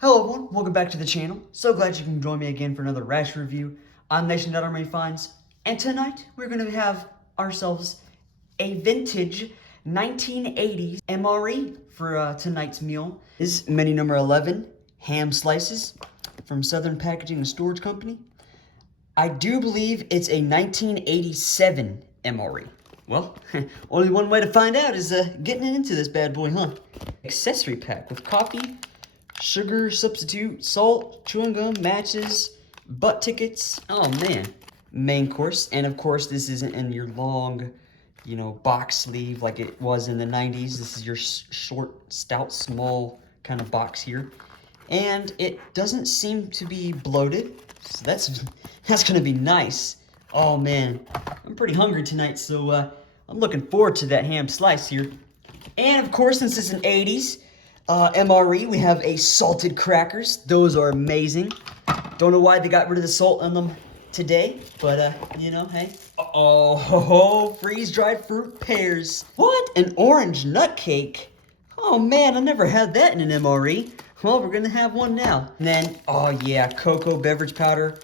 Hello everyone, welcome back to the channel. So glad you can join me again for another ration review. I'm Nation.MREfinds, and tonight we're going to have ourselves a vintage 1980s MRE for tonight's meal. This is menu number 11, Ham Slices from Southern Packaging and Storage Company. I do believe it's a 1987 MRE. Well, only one way to find out is getting into this bad boy, huh? Accessory pack with coffee, sugar substitute, salt, chewing gum, matches, butt tickets. Oh man. Main course. And of course, this isn't in your long, box sleeve like it was in the 90s. This is your short, stout, small kind of box here. And it doesn't seem to be bloated. So that's going to be nice. Oh man. I'm pretty hungry tonight, so I'm looking forward to that ham slice here. And of course, since it's an 80s, MRE, we have a salted crackers. Those are amazing. Don't know why they got rid of the salt on them today, but hey. Freeze-dried fruit pears. What? An orange nut cake? Oh man, I never had that in an MRE. Well, we're gonna have one now. And then, oh yeah, cocoa beverage powder,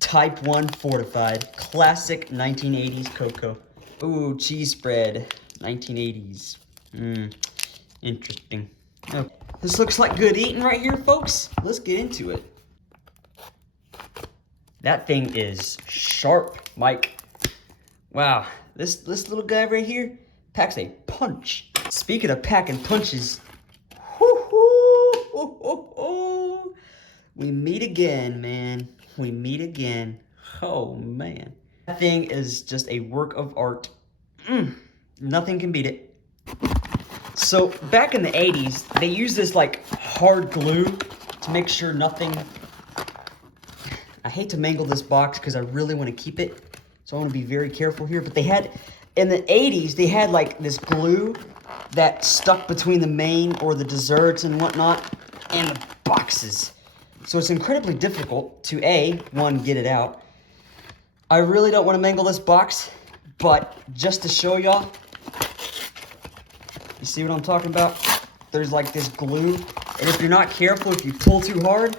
type 1 fortified. Classic 1980s cocoa. Ooh, cheese spread, 1980s. Interesting. Okay. This looks like good eating right here, folks. Let's get into it. That thing is sharp, Mike. Wow, this little guy right here packs a punch. Speaking of packing punches, we meet again, man. We meet again. Oh, man. That thing is just a work of art. Nothing can beat it. So back in the 80s, they used this like hard glue to make sure nothing. I hate to mangle this box because I really want to keep it, so I want to be very careful here. But they had, in the 80s, they had like this glue that stuck between the main or the desserts and whatnot and the boxes. So it's incredibly difficult to one, get it out. I really don't want to mangle this box, but just to show y'all, you see what I'm talking about? There's like this glue, and if you're not careful, if you pull too hard,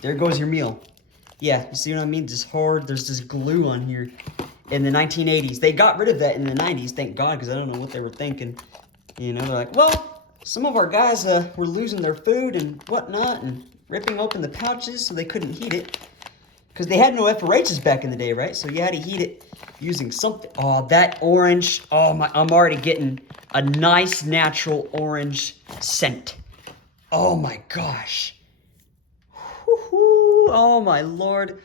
there goes your meal. Yeah, you see what I mean? Just hard, there's this glue on here. In the 1980s, they got rid of that in the 90s, thank God, because I don't know what they were thinking. They're like, well, some of our guys were losing their food and whatnot, and ripping open the pouches so they couldn't heat it. Because they had no FRHs back in the day, right? So you had to heat it using something. Oh, that orange. Oh, my, I'm already getting a nice natural orange scent. Oh, my gosh. Woo-hoo. Oh, my Lord.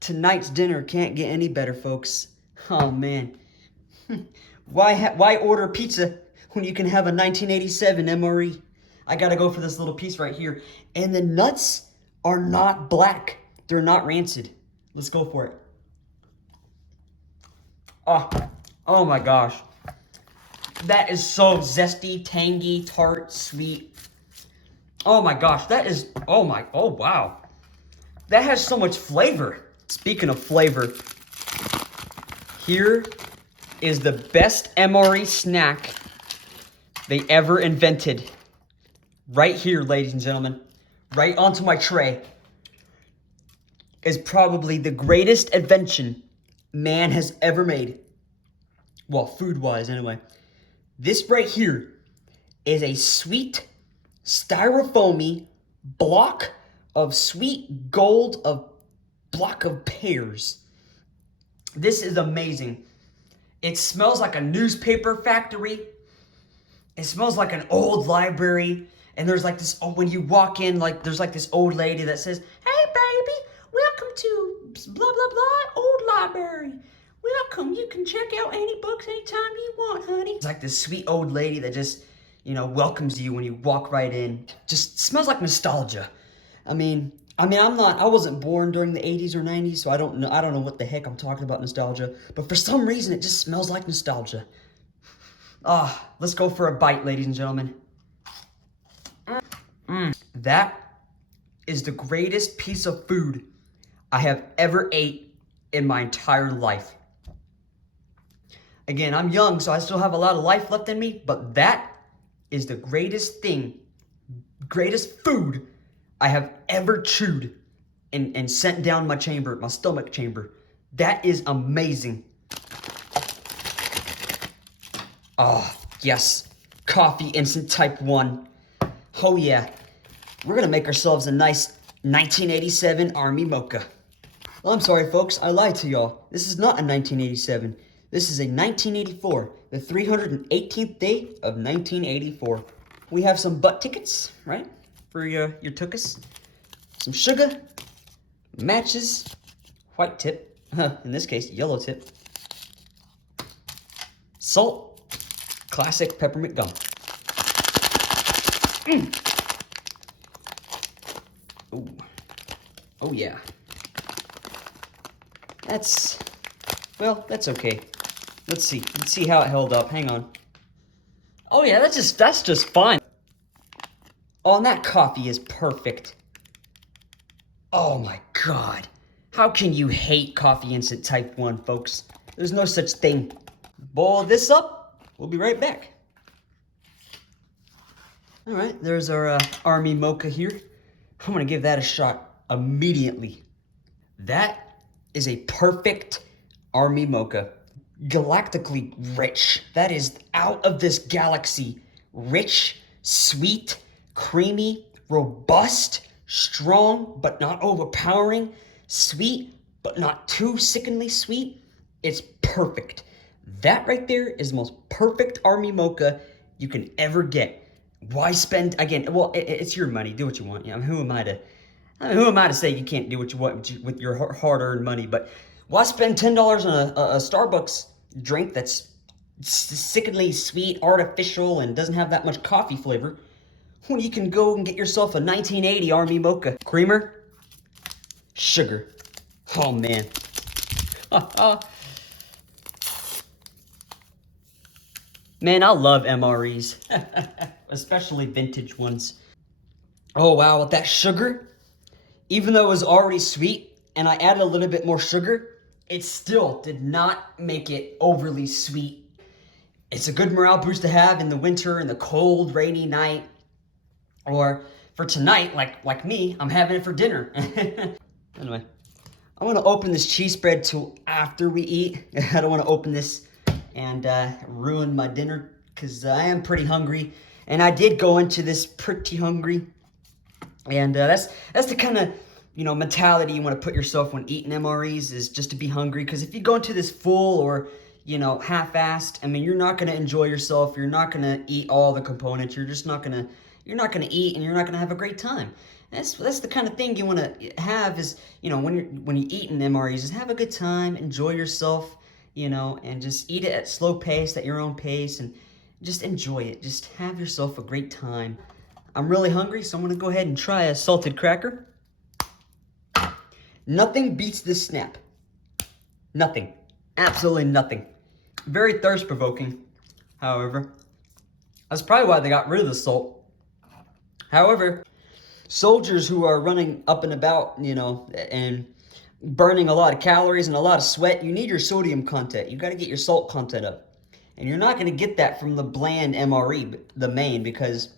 Tonight's dinner can't get any better, folks. Oh, man. Why order pizza when you can have a 1987 MRE? I got to go for this little piece right here. And the nuts are not black. They're not rancid. Let's go for it. Oh my gosh. That is so zesty, tangy, tart, sweet. Oh my gosh, that is, oh wow. That has so much flavor. Speaking of flavor, here is the best MRE snack they ever invented. Right here, ladies and gentlemen. Right onto my tray is probably the greatest invention man has ever made. Well, food-wise, anyway. This right here is a sweet, styrofoamy block of sweet gold of block of pears. This is amazing. It smells like a newspaper factory. It smells like an old library. And there's like this, when you walk in, like there's like this old lady that says, "Hey baby, welcome to blah, blah, blah, old library. Welcome, you can check out any books anytime you want, honey." It's like this sweet old lady that just, welcomes you when you walk right in. Just smells like nostalgia. I wasn't born during the 80s or 90s, so I don't know what the heck I'm talking about nostalgia. But for some reason, it just smells like nostalgia. Let's go for a bite, ladies and gentlemen. That is the greatest piece of food I have ever ate in my entire life. Again, I'm young, so I still have a lot of life left in me, but that is the greatest thing greatest food I have ever chewed and sent down my chamber, my stomach chamber. That is amazing. Oh, yes. Coffee instant type 1. Oh, yeah. We're going to make ourselves a nice 1987 Army Mocha. Well, I'm sorry, folks. I lied to y'all. This is not a 1987. This is a 1984. The 318th day of 1984. We have some butt tickets, right? For your tuchus. Some sugar. Matches. White tip. In this case, yellow tip. Salt. Classic peppermint gum. Ooh. Oh, yeah. That's okay. Let's see how it held up. Hang on. Oh yeah, that's just fine. Oh, and that coffee is perfect. Oh my God. How can you hate coffee instant type 1, folks? There's no such thing. Boil this up. We'll be right back. All right, there's our Army Mocha here. I'm gonna give that a shot immediately. That is a perfect Army Mocha. Galactically rich. That is out of this galaxy. Rich, sweet, creamy, robust, strong, but not overpowering, sweet, but not too sickeningly sweet. It's perfect. That right there is the most perfect Army Mocha you can ever get. Why spend, again, well, it's your money. Do what you want. Who am I to say you can't do what you want with your hard-earned money? But why spend $10 on a Starbucks drink that's sickeningly sweet, artificial, and doesn't have that much coffee flavor when you can go and get yourself a 1980 Army Mocha? Creamer, sugar. Oh, man. Man, I love MREs, especially vintage ones. Oh, wow, with that sugar, even though it was already sweet and I added a little bit more sugar, it still did not make it overly sweet. It's a good morale boost to have in the winter, in the cold, rainy night. Or for tonight, like me, I'm having it for dinner. Anyway, I want to open this cheese spread till after we eat. I don't want to open this and ruin my dinner because I am pretty hungry. And I did go into this pretty hungry. And that's the kind of, mentality you want to put yourself when eating MREs, is just to be hungry. Because if you go into this full or, half-assed, I mean, you're not going to enjoy yourself. You're not going to eat all the components. You're not going to eat, and you're not going to have a great time. That's the kind of thing you want to have is, when you eat in MREs, is have a good time, enjoy yourself, and just eat it at slow pace, at your own pace, and just enjoy it. Just have yourself a great time. I'm really hungry, so I'm going to go ahead and try a salted cracker. Nothing beats this snap. Nothing. Absolutely nothing. Very thirst-provoking, however. That's probably why they got rid of the salt. However, soldiers who are running up and about, and burning a lot of calories and a lot of sweat, you need your sodium content. You got to get your salt content up. And you're not going to get that from the bland MRE, the main, because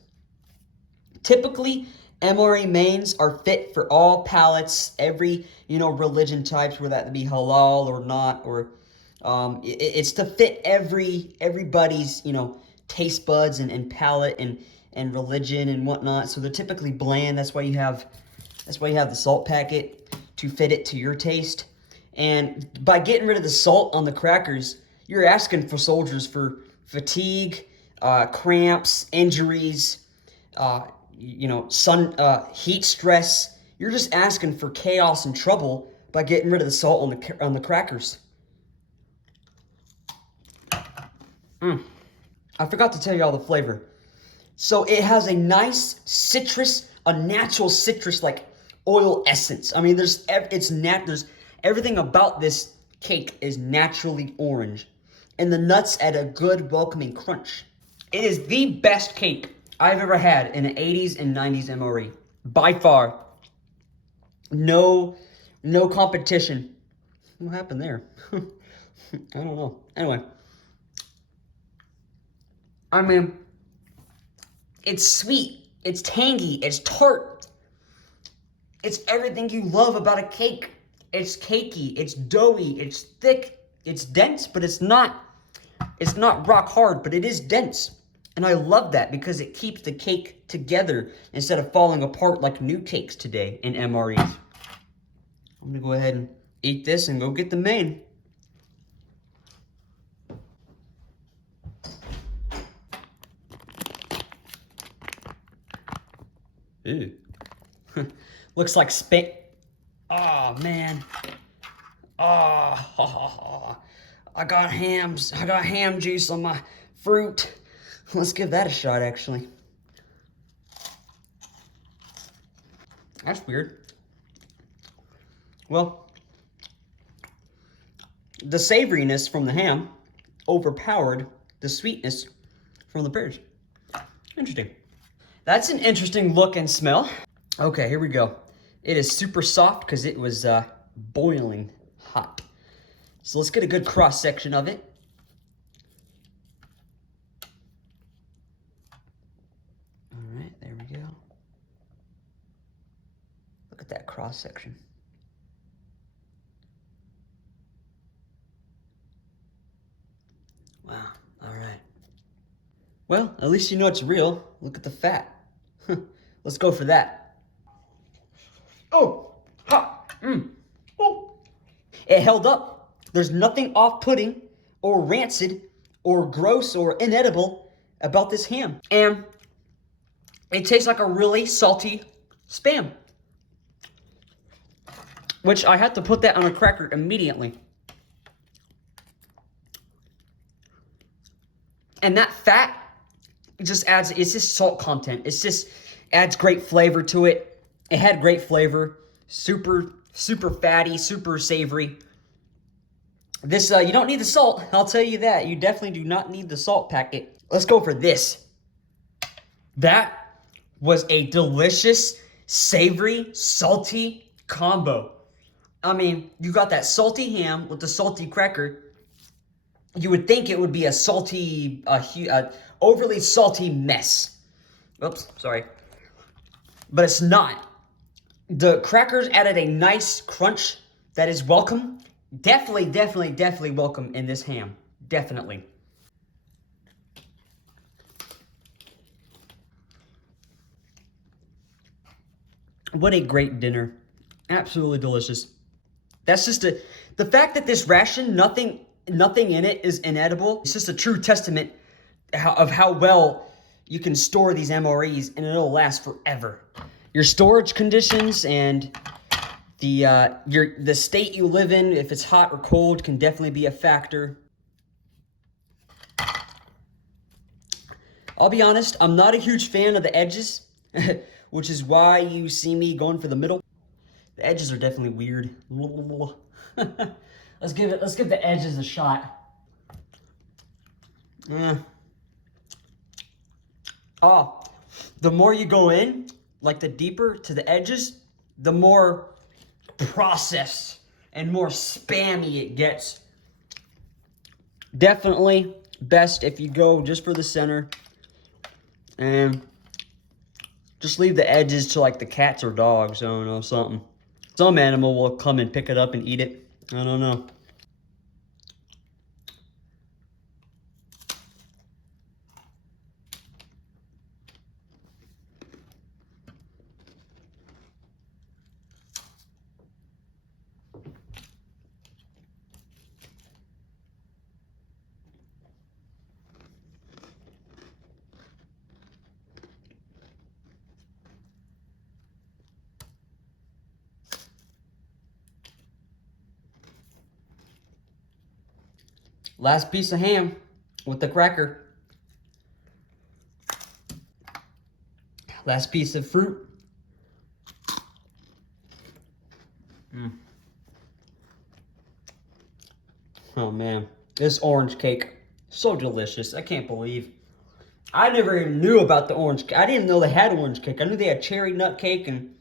typically MRE mains are fit for all palates, every, religion types, whether that be halal or not, or it's to fit everybody's, taste buds and palate and religion and whatnot. So they're typically bland. That's why you have the salt packet to fit it to your taste. And by getting rid of the salt on the crackers, you're asking for soldiers for fatigue, cramps, injuries, heat stress. You're just asking for chaos and trouble by getting rid of the salt on the crackers. I forgot to tell you all the flavor. So it has a nice citrus, a natural citrus like oil essence. I mean, there's everything about this cake is naturally orange, and the nuts add a good welcoming crunch. It is the best cake I've ever had in the 80s and 90s MRE. By far. No competition. What happened there? I don't know. Anyway. I mean, it's sweet. It's tangy, it's tart. It's everything you love about a cake. It's cakey, it's doughy, it's thick, it's dense, but it's not rock hard, but it is dense. And I love that because it keeps the cake together instead of falling apart like new cakes today in MREs. I'm gonna go ahead and eat this and go get the main. Ew. Looks like Oh man. Oh, I got ham juice on my fruit. Let's give that a shot, actually. That's weird. Well, the savoriness from the ham overpowered the sweetness from the pears. Interesting. That's an interesting look and smell. Okay, here we go. It is super soft because it was boiling hot. So let's get a good cross section of it. All right, there we go. Look at that cross section. Wow, all right. Well, at least you know it's real. Look at the fat. Let's go for that. Oh, hot. Oh. It held up. There's nothing off-putting or rancid or gross or inedible about this ham. And it tastes like a really salty Spam. Which I had to put that on a cracker immediately. And that fat just adds, it's just salt content. It's just adds great flavor to it. It had great flavor. Super, super fatty, super savory. This, you don't need the salt, I'll tell you that. You definitely do not need the salt packet. Let's go for this. That was a delicious, savory, salty combo. I mean, you got that salty ham with the salty cracker. You would think it would be a salty, overly salty mess. Oops, sorry. But it's not. The crackers added a nice crunch that is welcome. Definitely welcome in this ham. Definitely. What a great dinner. Absolutely delicious. That's just the fact that this ration, nothing in it is inedible. It's just a true testament of how well you can store these MREs and it'll last forever. Your storage conditions and the state you live in, if it's hot or cold, can definitely be a factor. I'll be honest, I'm not a huge fan of the edges, which is why you see me going for the middle. The edges are definitely weird. Let's give the edges a shot. Yeah. Oh, the more you go in, like the deeper to the edges, the more processed and more spammy it gets. Definitely best if you go just for the center and just leave the edges to like the cats or dogs. I don't know, something. Some animal will come and pick it up and eat it. I don't know. Last piece of ham with the cracker. Last piece of fruit. Oh man, this orange cake, so delicious. I can't believe. I never even knew about the orange cake. I didn't know they had orange cake. I knew they had cherry nut cake and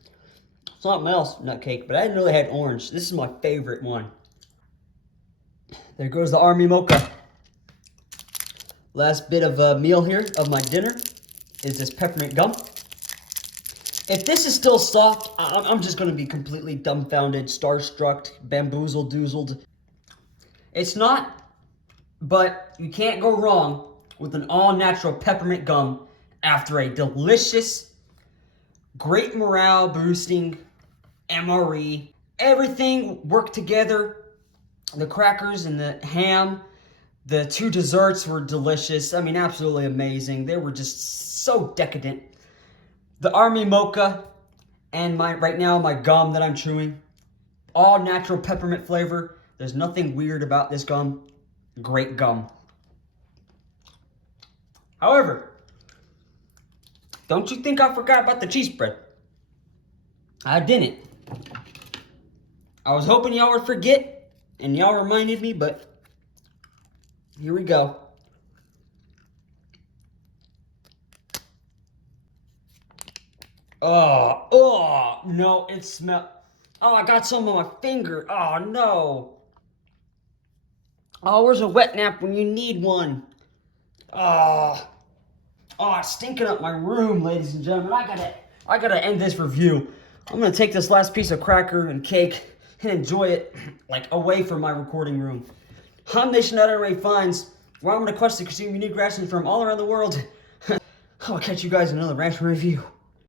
something else nut cake, but I didn't know they had orange. This is my favorite one. There goes the Army Mocha. Last bit of meal here of my dinner is this peppermint gum. If this is still soft, I'm just going to be completely dumbfounded, starstruck, bamboozled, doozled. It's not, but you can't go wrong with an all-natural peppermint gum after a delicious, great morale-boosting MRE. Everything worked together. The crackers and the ham, the two desserts were delicious. I mean, absolutely amazing. They were just so decadent. The Army Mocha and right now my gum that I'm chewing, all natural peppermint flavor. There's nothing weird about this gum. Great gum. However, don't you think I forgot about the cheese spread? I didn't. I was hoping y'all would forget, and y'all reminded me, but here we go. Oh, no, it smelled. Oh, I got some on my finger. Oh, no. Oh, where's a wet nap when you need one? Oh, it's stinking up my room, ladies and gentlemen. I gotta end this review. I'm gonna take this last piece of cracker and cake and enjoy it, like, away from my recording room. I'm Nation.MREfinds, where I'm gonna quest to consume unique rations from all around the world. I'll catch you guys in another ration review.